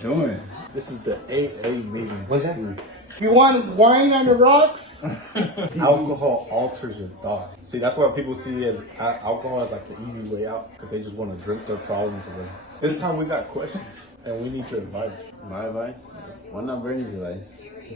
doing? This is the AA meeting. What's that? You want wine on the rocks? Alcohol alters your thoughts. See, that's why people see as alcohol as like the easy way out because they just want to drink their problems away. This time we got questions and we need your advice. My advice? Why not Bernie's advice?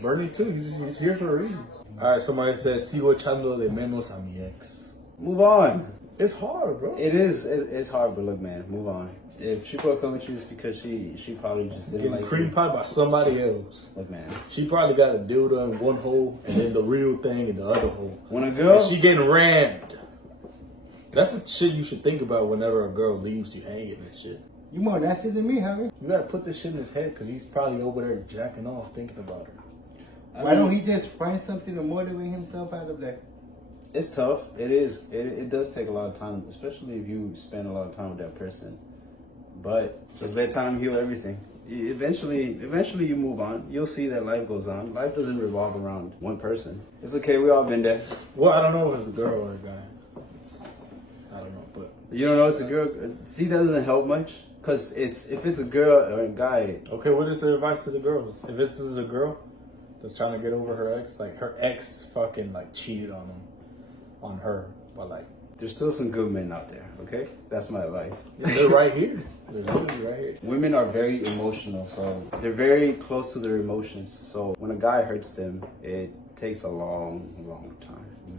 Bernie too, he's here for a reason. All right, somebody says, sigo echando de menos a mi ex. Move on. It's hard, bro. It is. It's hard, but look, man, move on. If she broke up with you, it's because she probably just didn't Getting like cream you. pie by somebody else. Look, man. She probably got a dildo in one hole and then the real thing in the other hole. When a girl, And she getting rammed. That's the shit you should think about whenever a girl leaves you hanging and shit. You more nasty than me, Harry. You gotta put this shit in his head because he's probably over there jacking off thinking about her. Why don't he just find something to motivate himself out of that? it's tough. It is. It does take a lot of time, especially if you spend a lot of time with that person. But just let time heal everything. Eventually you move on. You'll see that life goes on. Life doesn't revolve around one person. It's okay. We all been there. Well, I don't know if it's a girl or a guy. I don't know, but You don't know it's a girl. See, that doesn't help much. Cause if it's a girl or a guy, okay. What is the advice to the girls? If this is a girl that's trying to get over her ex, like her ex fucking like cheated on her, but like there's still some good men out there. Okay, that's my advice. they're right here. They're literally right here. Women are very emotional, so they're very close to their emotions. So when a guy hurts them, it takes a long time.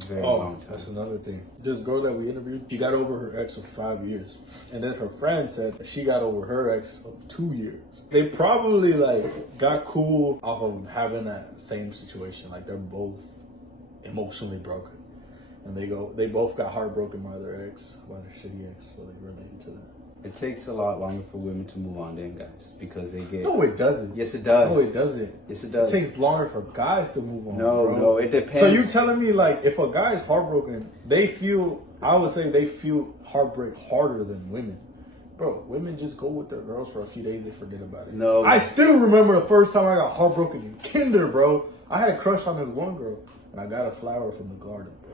Very long time. That's another thing. This girl that we interviewed, she got over her ex of 5 years. And then her friend said that she got over her ex of 2 years. They probably like got cool off of having that same situation. Like they're both emotionally broken. And they both got heartbroken by their ex, by their shitty ex, so they related to that. It takes a lot longer for women to move on than guys because they get. No, it doesn't. Yes, it does. No, it doesn't. Yes, it does. It takes longer for guys to move on. No, bro. no, it depends. So you telling me like if a guy's heartbroken, I would say they feel heartbreak harder than women. Bro, women just go with their girls for a few days, they forget about it. No. I still remember the first time I got heartbroken in kinder, bro. I had a crush on this one girl and I got a flower from the garden, bro.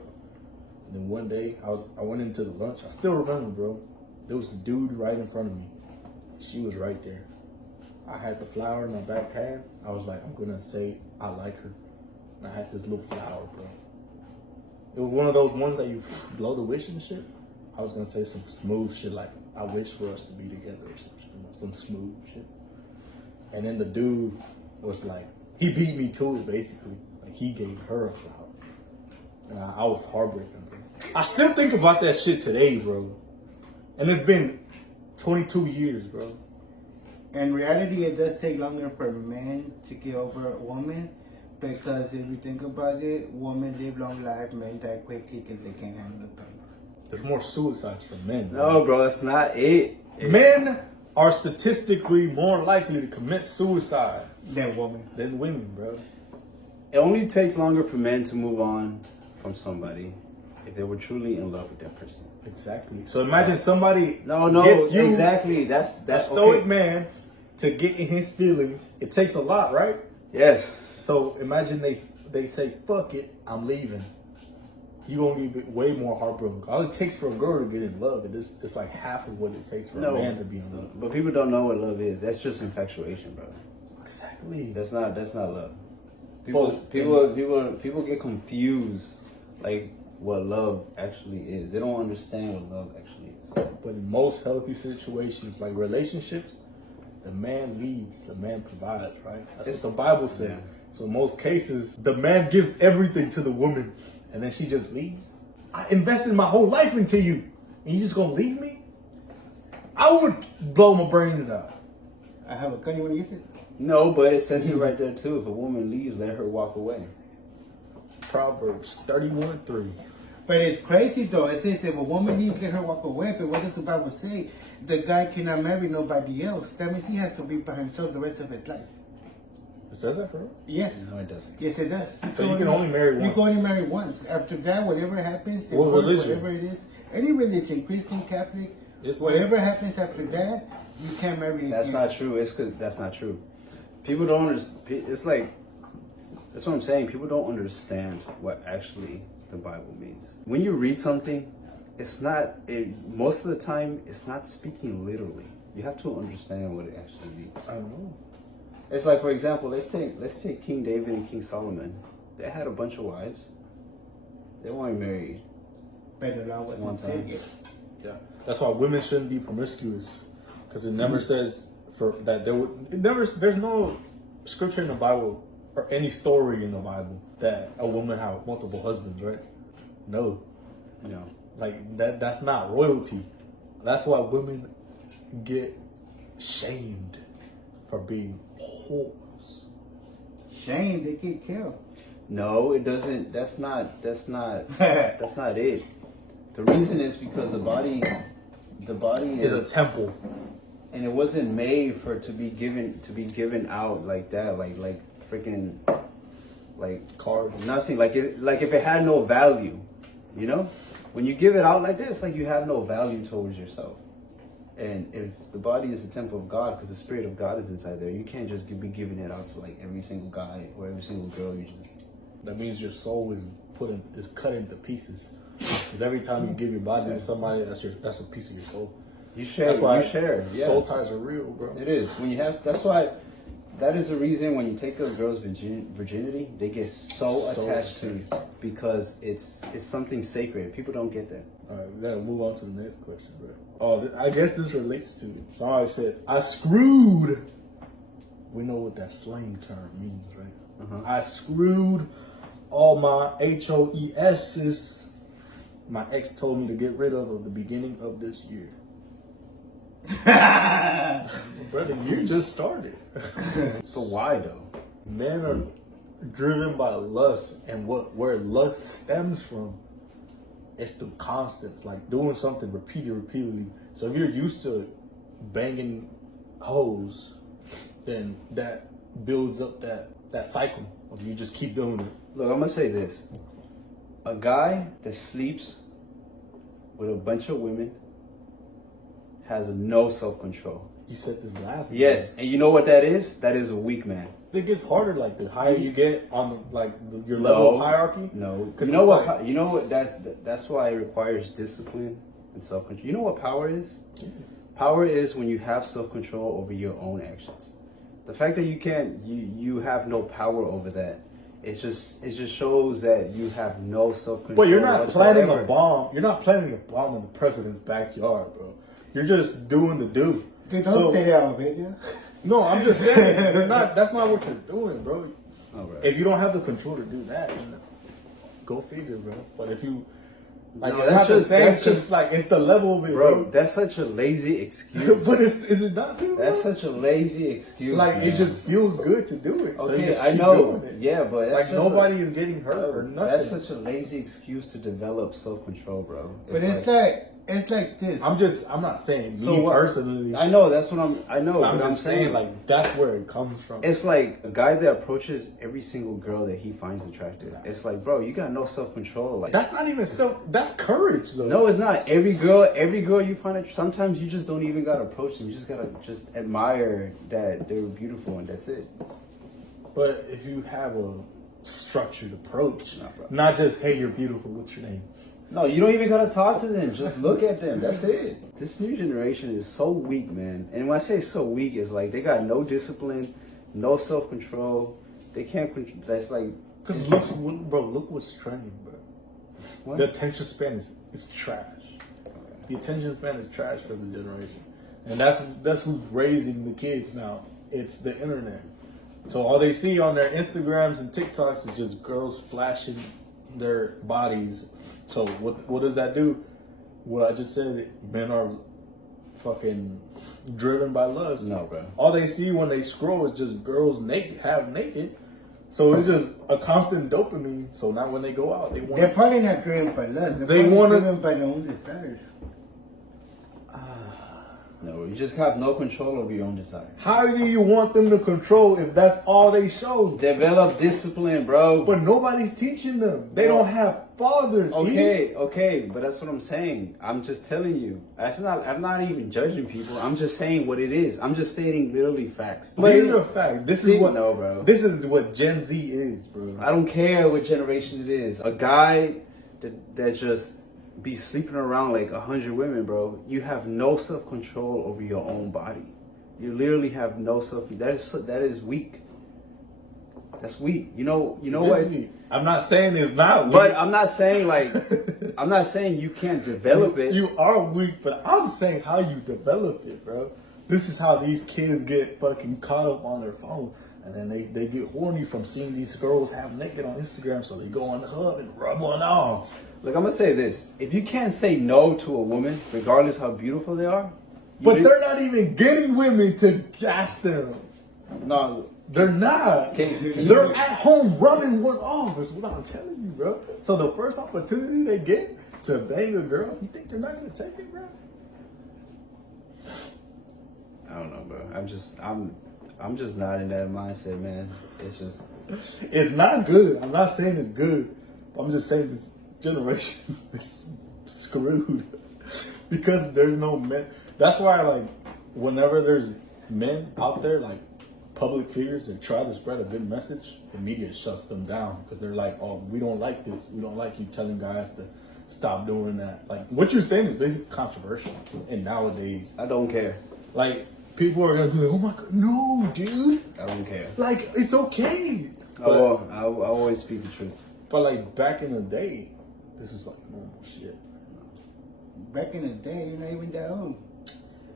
And then one day I went into the lunch. I still remember, bro. There was a dude right in front of me. She was right there. I had the flower in my back hand. I was like, I'm gonna say I like her. And I had this little flower, bro. It was one of those ones that you blow the wish and shit. I was gonna say some smooth shit like, I wish for us to be together or something, you know, some smooth shit. And then the dude was like, he beat me to it basically. Like he gave her a flower. And I was heartbroken, bro. I still think about that shit today, bro. And it's been 22 years, bro. In reality, it does take longer for men to get over a woman because if you think about it, women live long life, men die quickly because they can't handle the pain. There's more suicides for men. Bro. No, bro, that's not it. Men are statistically more likely to commit suicide Than women. than women, bro. It only takes longer for men to move on from somebody if they were truly in love with that person. Exactly. So imagine somebody No, gets you, exactly. That's a stoic okay. man, to get in his feelings. It takes a lot, right? Yes. So imagine they say, fuck it, I'm leaving. You're going to be way more heartbroken. All it takes for a girl to get in love, it's like half of what it takes for a man to be in love. But people don't know what love is. That's just infatuation, bro. Exactly. That's not love. Well, People get confused like what love actually is. They don't understand what love actually is. But in most healthy situations, like relationships, the man leads, the man provides, right? That's what the Bible says. Yeah. So in most cases, the man gives everything to the woman, and then she just leaves. I invested my whole life into you, and you just gonna leave me? I would blow my brains out. I have a cutting when you get it. No, but it says it right there too. If a woman leaves, let her walk away. Proverbs 31:3. But it's crazy though. It says if a woman leaves, let her walk away. But what does the Bible say? The guy cannot marry nobody else. That means he has to be by himself the rest of his life. It says that, bro? Yes. No, it doesn't. Yes, it does. So you can only marry once. You can only marry once. After that, whatever happens, What religion? whatever it is, any religion, Christian, Catholic, It's whatever happens after that, you can't marry That's again. not true. It's 'cause that's not true. People don't understand. It's like that's what I'm saying. People don't understand what actually the Bible means. When you read something, it's not. Most of the time, it's not speaking literally. You have to understand what it actually means. I don't know. It's like, for example, let's take King David and King Solomon. They had a bunch of wives. They weren't married. But the law One wasn't time. taken. Yeah, that's why women shouldn't be promiscuous, because it never says for that there would. It never. There's no scripture in the Bible or any story in the Bible that a woman had multiple husbands, right? No, No. like that. That's not royalty. That's why women get shamed for being whores. Shame, they get killed. No, it doesn't. That's not it. The reason is because the body Is a temple. and it wasn't made for to be given out like that, like freaking, like Cards. nothing. Like if it had no value, you know, when you give it out like this, like you have no value towards yourself. And if the body is the temple of God, because the Spirit of God is inside there, you can't just be giving it out to like every single guy or every single girl. You just That means your soul is cut into pieces. Because every time you give your body to somebody, that's a piece of your soul. you share. That's why You share. Yeah. soul ties are real, bro. It is when you have. That's why. That is the reason when you take a girl's virginity, they get so attached to it because it's something sacred. People don't get that. All right, we gotta move on to the next question, bro. Oh, I guess this relates to it. Somebody said, "I screwed." We know what that slang term means, right? Uh-huh. I screwed all my HOESs. My ex told me to get rid of at the beginning of this year. Brother, you just started. But why though? Men are driven by lust, and where lust stems from, it's through constants, like doing something repeatedly. So if you're used to banging hoes, then that builds up that cycle of you just keep doing it. Look, I'm gonna say this: a guy that sleeps with a bunch of women has no self-control. You said this last. Yes, and you know what that is? That is a weak man. It gets harder. Like the higher you get on your level of hierarchy. No, 'Cause you know it's what? like- You know what? That's why it requires discipline and self-control. You know what power is? Power is when you have self-control over your own actions. The fact that you have no power over that, it just shows that you have no self-control. But you're not planning a whatsoever. bomb. You're not planning a bomb in the president's backyard, bro. You're just doing the do. They don't say that on video. No, I'm just saying. You're not. That's not what you're doing, bro. Oh, right. If you don't have the control to do that, then go figure, bro. But if you, like, No, it's that's not the just- same. that's It's just like it's the level of it, Bro, bro. that's such a lazy excuse. But is it not true? That's bro? such a lazy excuse. Like man. it just feels good to do it. So you Okay, just I keep know. doing it. Yeah, but that's Like just nobody is getting hurt or nothing. That's such a lazy excuse to develop self-control, bro. But it's like this. I'm not saying So me what- personally. I know that's what I know, I'm but I'm just saying saying like that's where it comes from. it's like a guy that approaches every single girl that he finds attractive. It's like, bro, you got no self-control. Like, That's not even that's courage though. no, it's not. Every girl you find sometimes you just don't even gotta approach them. You just gotta just admire that they were beautiful and that's it. But if you have a structured approach, Nah, bro. not just hey, you're beautiful. What's your name? No, you don't even gotta talk to them. Just look at them. That's it. This new generation is so weak, man. And when I say so weak, it's like they got no discipline, no self-control. They can't control. That's like, Because look what's trending, bro. what? The attention span is trash. The attention span is trash for the generation, and that's who's raising the kids now. It's the internet. So all they see on their Instagrams and TikToks is just girls flashing their bodies. So what does that do? What I just said, men are fucking driven by lust. No, bro. All they see when they scroll is just girls half naked. So it's just a constant dopamine. So now when they go out, they They're want. probably not driven by love. They're They probably wanna- driven by their own desires. No, you just have no control over your own desire. How do you want them to control if that's all they show? Develop discipline, bro. But nobody's teaching them. They don't have fathers. Okay, but that's what I'm saying. I'm just telling you. I'm not even judging people. I'm just saying what it is. I'm just stating literally facts. These are facts. This is what No, bro. This is what Gen Z is, bro. I don't care what generation it is. A guy that just be sleeping around like 100 women, bro. You have no self-control over your own body. You literally have no self. That is weak. That's weak. You know what? I'm not saying it's not weak. But I'm not saying like I'm not saying you can't develop it. You are weak, but I'm saying how you develop it, bro. This is how these kids get fucking caught up on their phone. And then they get horny from seeing these girls half naked on Instagram, so they go on the hub and rub one off. Look, I'm gonna say this: if you can't say no to a woman, regardless how beautiful they are, But they're not even getting women to gas them. no. They're not. They're at home rubbing one off. That's what I'm telling you, bro. So the first opportunity they get to bang a girl, you think they're not gonna take it, bro? I don't know, bro. I'm just not in that mindset, man. It's just It's not good. I'm not saying it's good. I'm just saying this generation is screwed because there's no men. That's why, like, whenever there's men out there, like public figures, that try to spread a good message, the media shuts them down because they're like, "Oh, we don't like this. We don't like you telling guys to stop doing that." Like, what you're saying is basically controversial. And nowadays, I don't care. like, people are gonna be like, "Oh my god, no, dude! I don't care. Like, it's okay." I always speak the truth. But like back in the day, this was like normal shit. Back in the day, you're not even that old.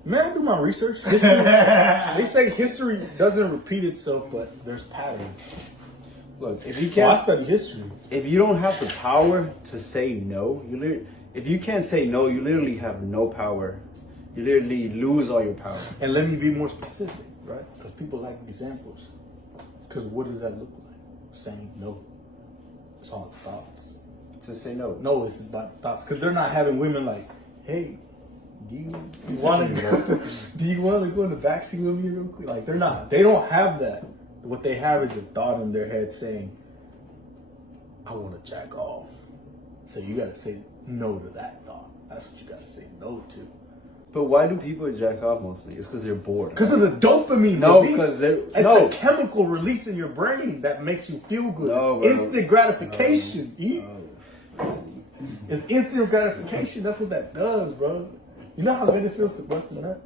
Man, I do my research. They say history doesn't repeat itself, but there's patterns. Look, if you So I can't, study history. if you don't have the power to say no, if you can't say no, you literally have no power. You literally lose all your power. And let me be more specific, right? Because people like examples. Because what does that look like? Saying no. It's all thoughts. To say no. No, it's about thoughts. Because they're not having women like, hey, do you want to go? Do you want to go in the backseat with me real quick? Like, they're not. They don't have that. What they have is a thought in their head saying, I want to jack off. So you got to say no to that thought. That's what you got to say no to. But why do people jack off mostly? It's because they're bored. Because of the dopamine No, release. 'cause they're- it's no. a chemical release in your brain that makes you feel good. No, It's bro. instant gratification. E. Oh. It's instant gratification. That's what that does, bro. You know how good it feels to bust a nut?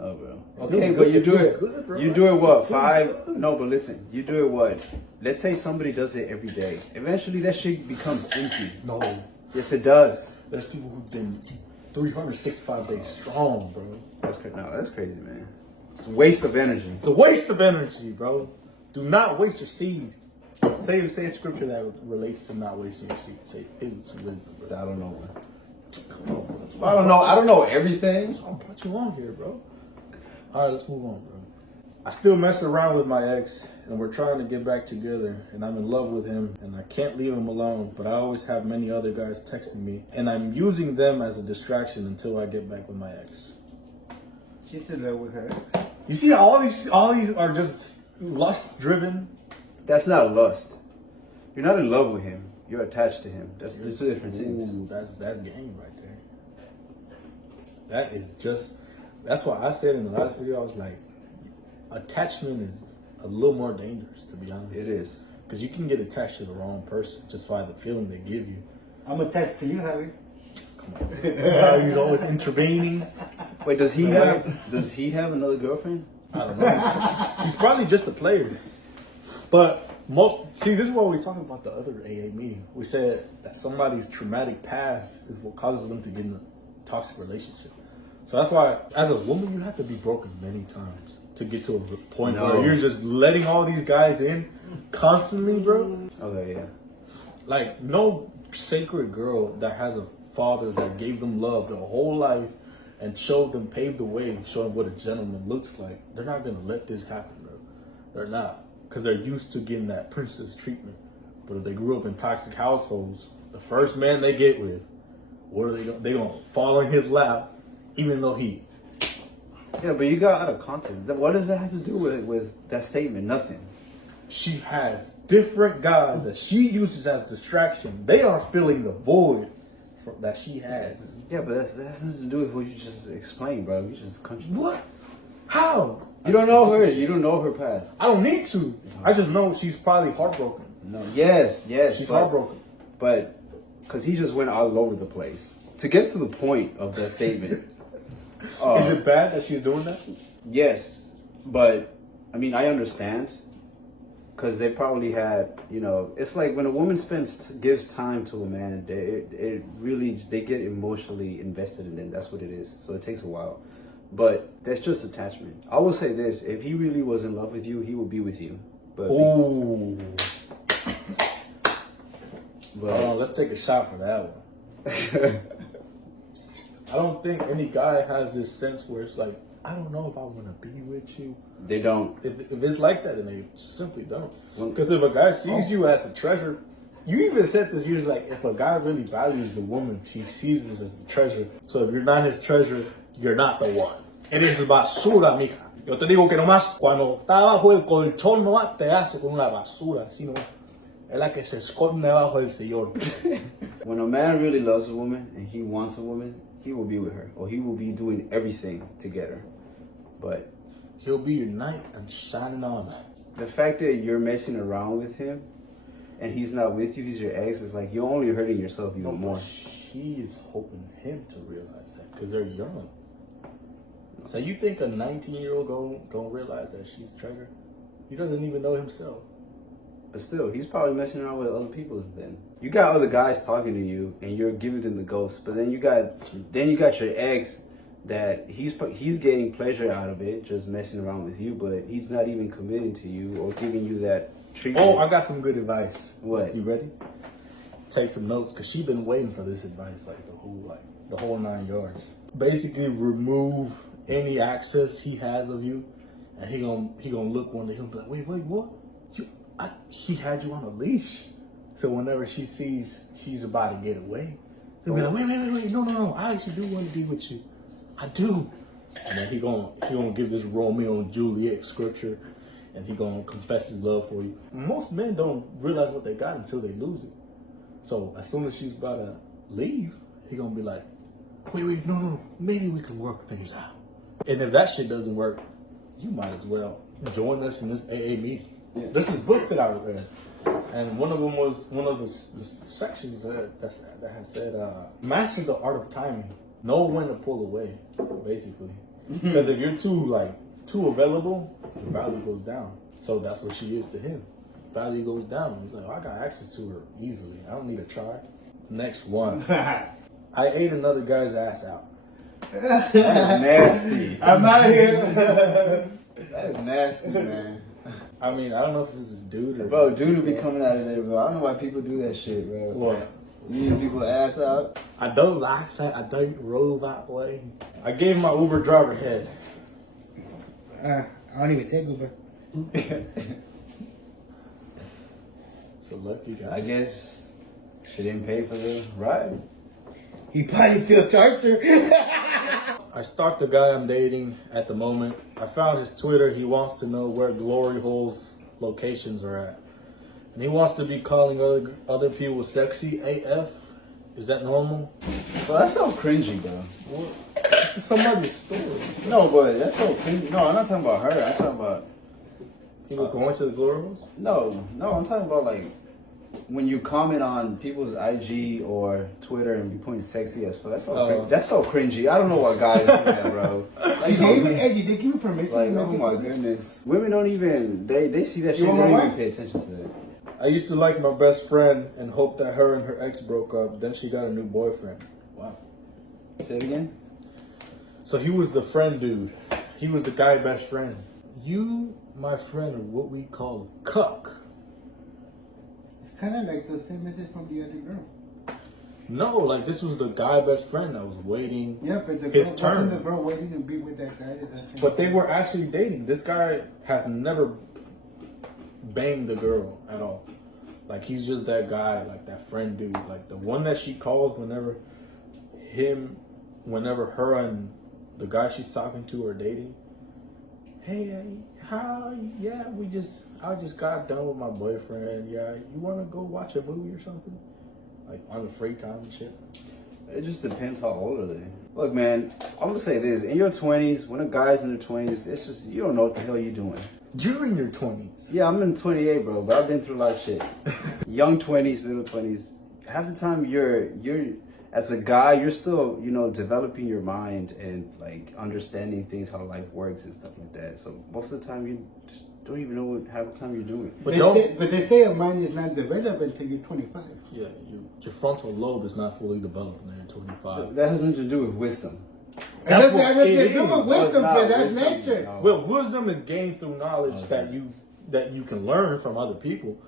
Oh, bro. It Okay, feels but good. you It do feels it. good, bro. You do it what? It feels 5? good. No, but listen. You do it what? Let's say somebody does it every day. Eventually, that shit becomes empty. No. Yes, it does. There's people who've been 365 days strong, bro. That's crazy, man. It's a waste of energy. It's a waste of energy, bro. Do not waste your seed. Say a scripture that relates to not wasting your seed. Say, hey, some wisdom, bro. I don't know, man. Come on, bro. I don't know everything. I'm put you on here, bro. All right, let's move on, bro. I still mess around with my ex, and we're trying to get back together, and I'm in love with him, and I can't leave him alone, but I always have many other guys texting me, and I'm using them as a distraction until I get back with my ex. She's in love with her. You see how all these are just lust driven? That's not lust. You're not in love with him. You're attached to him. That's two different things. Ooh, that's game right there. That is just, that's why I said in the last video, I was like, attachment is a little more dangerous, to be honest. It is. Because you can get attached to the wrong person just by the feeling they give you. I'm attached to you, Harry. Come on. He's always intervening. Wait, does he have another girlfriend? I don't know. He's probably just a player. But this is what we were talking about the other AA meeting. We said that somebody's traumatic past is what causes them to get in a toxic relationship. So that's why, as a woman, you have to be broken many times to get to a point where you're just letting all these guys in constantly, bro. Okay, yeah. Like, no sacred girl that has a father that gave them love their whole life and showed them, paved the way, showed them what a gentleman looks like. They're not going to let this happen, bro. They're not. Because they're used to getting that princess treatment. But if they grew up in toxic households, the first man they get with, what are they going to? They're going to fall in his lap, even though he... Yeah, but you got out of context. What does that have to do with that statement? Nothing. She has different guys that she uses as distraction. They are filling the void that she has. Yeah, but that has nothing to do with what you just explained, bro. You just country. What? How? You don't know her. You don't know her past. I don't need to. I just know she's probably heartbroken. No. Yes. She's heartbroken. But because he just went all over the place to get to the point of that statement. Is it bad that she's doing that? Yes, but I mean, I understand because they probably had, you know, it's like when a woman gives time to a man, they get emotionally invested in them. That's what it is. So it takes a while, but that's just attachment. I will say this: if he really was in love with you, he would be with you. But Ooh. Let's take a shot for that one. I don't think any guy has this sense where it's like, I don't know if I want to be with you. They don't. If it's like that, then they simply don't. Because if a guy sees you as a treasure, you even said this, you're like, if a guy really values the woman, she sees this as the treasure. So if you're not his treasure, you're not the one. Eres basura, mija. Yo te digo que nomás cuando está bajo el colchón nomás te hace con una basura, así nomás. Es la que se esconde bajo el sillón. When a man really loves a woman and he wants a woman, he will be with her, or he will be doing everything to get her. But He'll be your knight and shining armor. the fact that you're messing around with him and he's not with you, he's your ex, is like you're only hurting yourself even more. She is hoping him to realize that because they're young. So you think a 19-year-old gonna realize that she's a treasure? He doesn't even know himself. But still, he's probably messing around with other people then. You got other guys talking to you and you're giving them the ghost, but then you got your ex that he's getting pleasure out of it, just messing around with you, but he's not even committing to you or giving you that treatment. Oh, I got some good advice. What? You ready? Take some notes because she's been waiting for this advice the whole 9 yards. Basically, remove any access he has of you, and he gonna look one day. He'll be like, wait, what? He had you on a leash. So whenever she sees she's about to get away, he'll be like, wait, no, I actually do want to be with you. I do. And then he gonna give this Romeo and Juliet scripture, and he gonna confess his love for you. Most men don't realize what they got until they lose it. So as soon as she's about to leave, he gonna be like, wait, no, maybe we can work things out. And if that shit doesn't work, you might as well join us in this AA meeting. Yeah. This is a book that I read, and one of them was one of the sections that had said, master the art of timing. Know when to pull away, basically. Because if you're too available, the value goes down. So that's what she is to him. Value goes down. He's like, oh, I got access to her easily. I don't need to try. Next one. I ate another guy's ass out. That is nasty. I'm out here. That is nasty, man. I mean, I don't know if this is dude or... Bro, dude will be coming out of there, bro. I don't know why people do that shit, bro. What? You eat people's ass out? I don't like that. I don't roll that way. I gave my Uber driver head. I don't even take Uber. So lucky guy. I guess she didn't pay for the ride. He probably still charged her. I stalked the guy I'm dating at the moment. I found his Twitter. He wants to know where Glory Hole's locations are at. And he wants to be calling other people sexy AF. Is that normal? Well, that's so cringy, bro. What? This is somebody's story. No, but that's so cringy. No, I'm not talking about her. I'm talking about... People going to the Glory Holes? No, I'm talking about like when you comment on people's IG or Twitter and be putting sexy as fuck. That's so cringy. I don't know what guys do that, bro. Like, You did give me permission. like, oh my goodness. Women don't even, they see that shit, they don't even pay attention to that. I used to like my best friend and hope that her and her ex broke up. Then she got a new boyfriend. Wow. Say it again? So he was the friend dude. He was the guy best friend. You, my friend, are what we call a cuck. It's kind of like the same message from the other girl. No, like this was the guy best friend that was waiting. Yeah, but the his girl, turn. wasn't the girl waiting to be with that guy. But they were actually dating. This guy has never banged the girl at all. Like he's just that guy, like that friend dude, like the one that she calls whenever her and the guy she's talking to are dating. Hey, I just got done with my boyfriend. Yeah, you want to go watch a movie or something? Like on the free time and shit. It just depends how old are they. Look, man, I'm gonna say this. In your 20s, when a guy's in their 20s, it's just, you don't know what the hell you're doing. You're in your 20s. Yeah, I'm in 28, bro, but I've been through a lot of shit. Young 20s, middle 20s. Half the time as a guy, you're still, you know, developing your mind and like understanding things, how life works and stuff like that. So most of the time, you just don't even know what half the time you're doing. But they say a mind is not developed until you're 25. Yeah, your frontal lobe is not fully developed when you're 25. That has nothing to do with wisdom. And that's what what it they is. do with No, it's wisdom, not but that's wisdom, nature. no. Well, wisdom is gained through knowledge that you can learn from other people.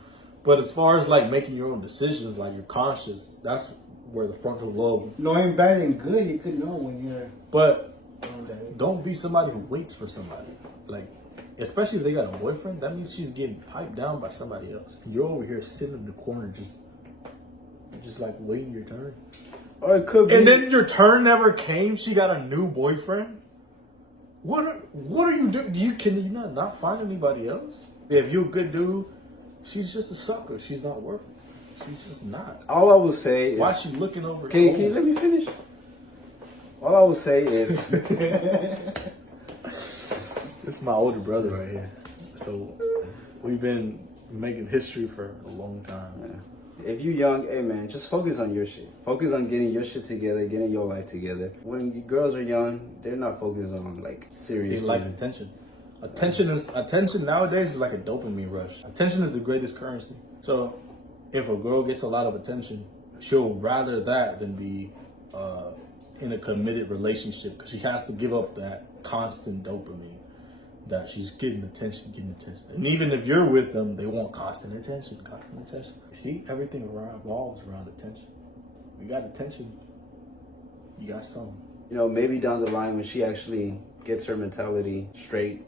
But as far as like making your own decisions, like you're conscious, that's where the frontal lobe. Knowing bad and good, you could know when you're. But don't be somebody who waits for somebody. Like, especially if they got a boyfriend, that means she's getting piped down by somebody else. And you're over here sitting in the corner just like waiting your turn. Or it could be. And then your turn never came. She got a new boyfriend. What are you doing? Can you not find anybody else? If you're a good dude, she's just a sucker. She's not worth it. She's just not. All I will say is, Why is she looking over? Can you let me finish? All I will say is, This is my older brother right here. So we've been making history for a long time. if you young, hey man, just focus on your shit. Focus on getting your shit together, getting your life together. When girls are young, they're not focused on like serious. They like attention. Attention nowadays is like a dopamine rush. Attention is the greatest currency. So if a girl gets a lot of attention, she'll rather that than be in a committed relationship because she has to give up that constant dopamine that she's getting attention. And even if you're with them, they want constant attention. See, everything revolves around attention. You got attention, you got some. You know, maybe down the line when she actually gets her mentality straight,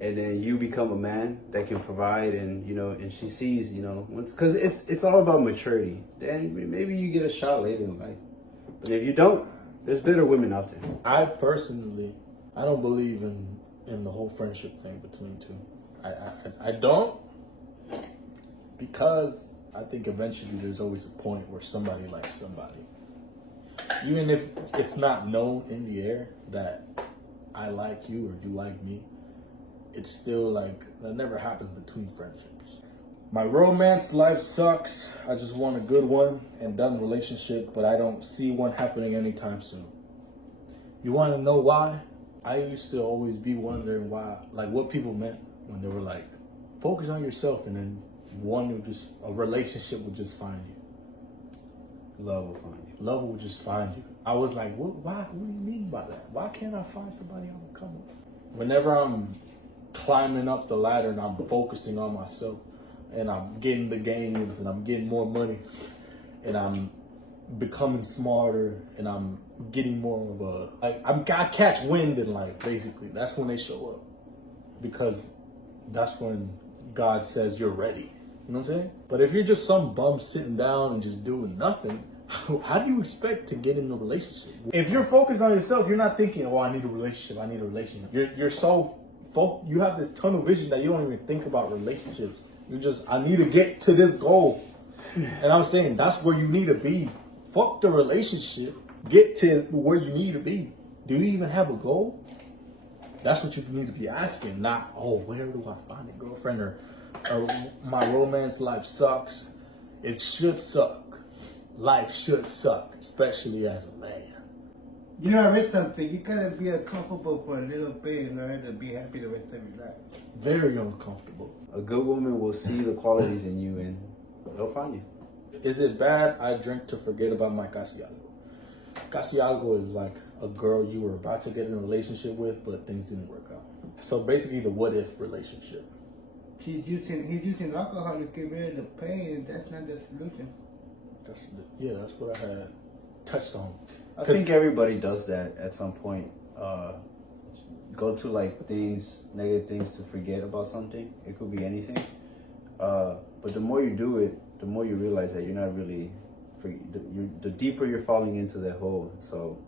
and then you become a man that can provide, and you know, and she sees, you know, because it's all about maturity. Then maybe you get a shot later in life. But if you don't, there's better women out there. I personally, I don't believe in the whole friendship thing between two. I don't, because I think eventually there's always a point where somebody likes somebody. Even if it's not known in the air that I like you or you like me, it's still like, that never happens between friendships. My romance life sucks. I just want a good one and done relationship, but I don't see one happening anytime soon. You want to know why? I used to always be wondering why, like what people meant when they were like, focus on yourself, and then a relationship would just find you. Love will find you. Love will just find you. I was like, what do you mean by that? Why can't I find somebody I'm coming with? Whenever I'm climbing up the ladder and I'm focusing on myself and I'm getting the gains and I'm getting more money and I'm becoming smarter and I'm getting more of I catch wind in life, basically. That's when they show up, because that's when God says you're ready. You know what I'm saying? But if you're just some bum sitting down and just doing nothing, how do you expect to get in a relationship? If you're focused on yourself, you're not thinking, oh, I need a relationship. You're so you have this tunnel vision that you don't even think about relationships. You just, I need to get to this goal. And I'm saying that's where you need to be. Fuck the relationship. Get to where you need to be. Do you even have a goal? That's what you need to be asking. Not, oh, where do I find a girlfriend? Or my romance life sucks. It should suck. Life should suck, especially as a man. You know, I read something. You gotta be uncomfortable for a little bit in order to be happy the rest of your life. Very uncomfortable. A good woman will see the qualities in you and they'll find you. Is it bad I drink to forget about my casi algo? Casi algo is like a girl you were about to get in a relationship with, but things didn't work out. So basically the what if relationship. He's using alcohol to get rid of the pain. That's not the solution. That's what I had touched on. I think everybody does that at some point. Go to like negative things to forget about something. It could be anything. But the more you do it, the more you realize that you're not really, the deeper you're falling into that hole. So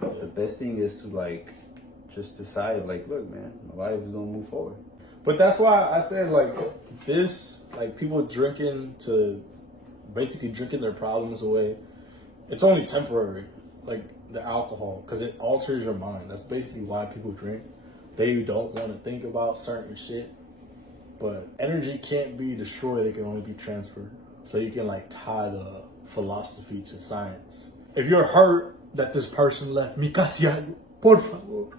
the best thing is to like, just decide like, look man, my life is gonna move forward. But that's why I said like this, like people basically drinking their problems away. It's only temporary, like the alcohol, because it alters your mind. That's basically why people drink. They don't want to think about certain shit. But energy can't be destroyed, it can only be transferred. So you can like tie the philosophy to science. If you're hurt that this person left, mi casi algo, por favor.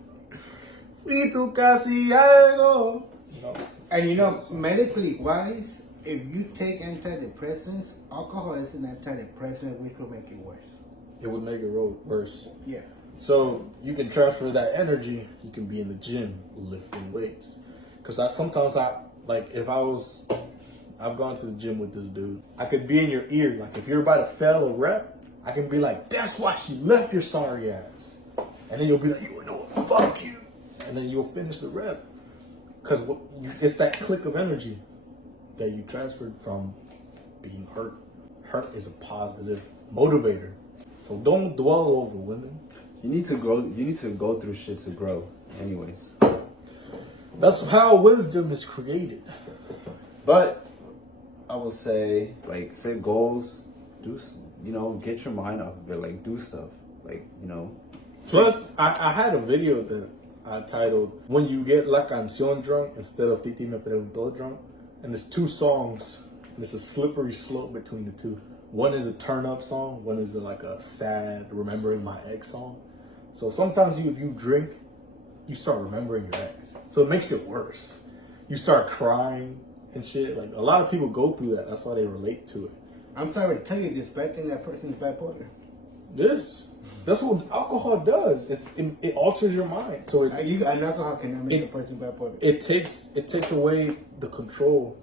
Fui tu casi algo. You know? And you know, medically wise, if you take antidepressants, alcohol is an antidepressant, which will make it worse. It would make it worse. Yeah. So you can transfer that energy. You can be in the gym lifting weights. Because I've gone to the gym with this dude. I could be in your ear. Like if you're about to fail a rep, I can be like, that's why she left your sorry ass. And then you'll be like, you know what, fuck you. And then you'll finish the rep. Because it's that click of energy that you transferred from being hurt. Hurt is a positive motivator. So don't dwell over women. You need to grow. You need to go through shit to grow. Anyways, That's how wisdom is created. but I will say, like, set goals. Get your mind off of it. Like, do stuff. Plus, I had a video that I titled "When You Get La Canción Drunk" instead of Titi Me Preguntó drunk, and there's two songs. And it's a slippery slope between the two. One is a turn up song. One is like a sad remembering my ex song. So sometimes if you drink, you start remembering your ex. So it makes it worse. You start crying and shit. Like a lot of people go through that. That's why they relate to it. I'm sorry to tell you this, but I think that person's bipolar. That's what alcohol does. It alters your mind. So An alcohol cannot make a person bipolar. it takes away the control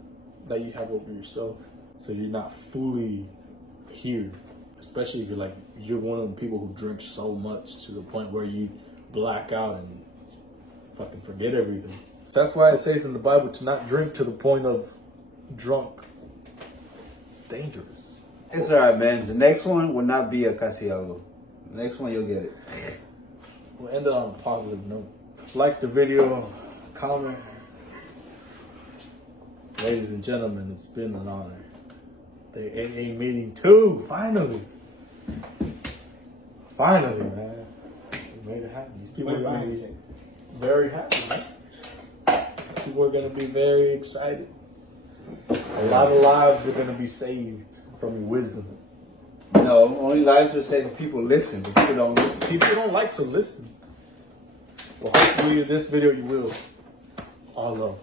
that you have over yourself. So you're not fully here. Especially if you're one of the people who drink so much to the point where you black out and fucking forget everything. So that's why it says in the Bible to not drink to the point of drunk. It's dangerous. It's alright, man. The next one will not be a casi algo. The next one you'll get it. We'll end it on a positive note. Like the video, comment. Ladies and gentlemen, it's been an honor. The AA meeting 2, finally. Finally, man. We made it happen. These people are going to be very happy, man. These people are going to be very excited. A lot of lives are going to be saved from your wisdom. No, only lives are saved if people listen, but people don't listen. People don't like to listen. Well, hopefully in this video you will. All love.